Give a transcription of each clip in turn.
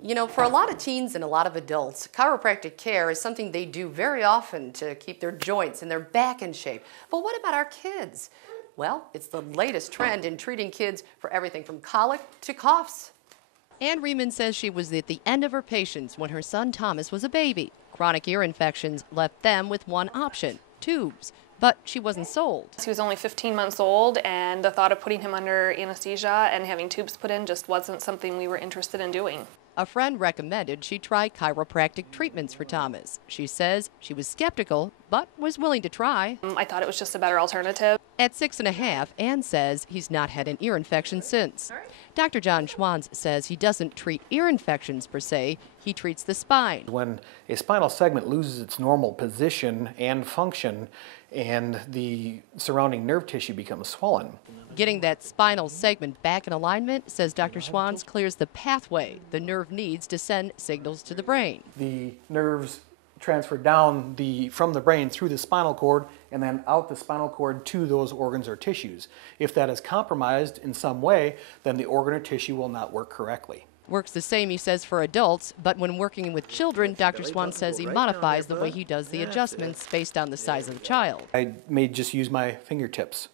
You know, for a lot of teens and a lot of adults, chiropractic care is something they do very often to keep their joints and their back in shape. But what about our kids? Well, it's the latest trend in treating kids for everything from colic to coughs. Ann Riemann says she was at the end of her patience when her son Thomas was a baby. Chronic ear infections left them with one option: tubes. But she wasn't sold. He was only 15 months old, and the thought of putting him under anesthesia and having tubes put in just wasn't something we were interested in doing. A friend recommended she try chiropractic treatments for Thomas. She says she was skeptical, but was willing to try. I thought it was just a better alternative. At 6.5, Ann says he's not had an ear infection since. Dr. John Schwanz says he doesn't treat ear infections per se, he treats the spine. When a spinal segment loses its normal position and function, and the surrounding nerve tissue becomes swollen. Getting that spinal segment back in alignment, says Dr. Schwanz, clears the pathway the nerve needs to send signals to the brain. The nerves transfer down from the brain through the spinal cord and then out the spinal cord to those organs or tissues. If that is compromised in some way, then the organ or tissue will not work correctly. Works the same, he says, for adults, but when working with children, Dr. Schwanz says he modifies the way he does the adjustments based on the size of the child. I may just use my fingertips.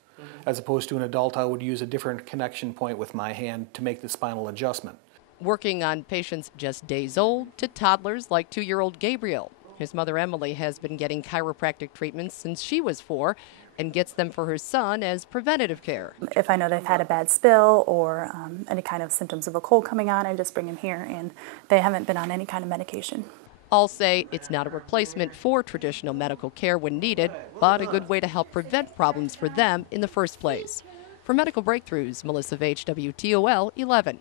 As opposed to an adult, I would use a different connection point with my hand to make the spinal adjustment. Working on patients just days old to toddlers like 2-year-old Gabriel. His mother Emily has been getting chiropractic treatments since she was 4 and gets them for her son as preventative care. If I know they've had a bad spill or any kind of symptoms of a cold coming on, I just bring them here, and they haven't been on any kind of medication. All say it's not a replacement for traditional medical care when needed, but a good way to help prevent problems for them in the first place. For Medical Breakthroughs, Melissa Veitch, WTOL 11.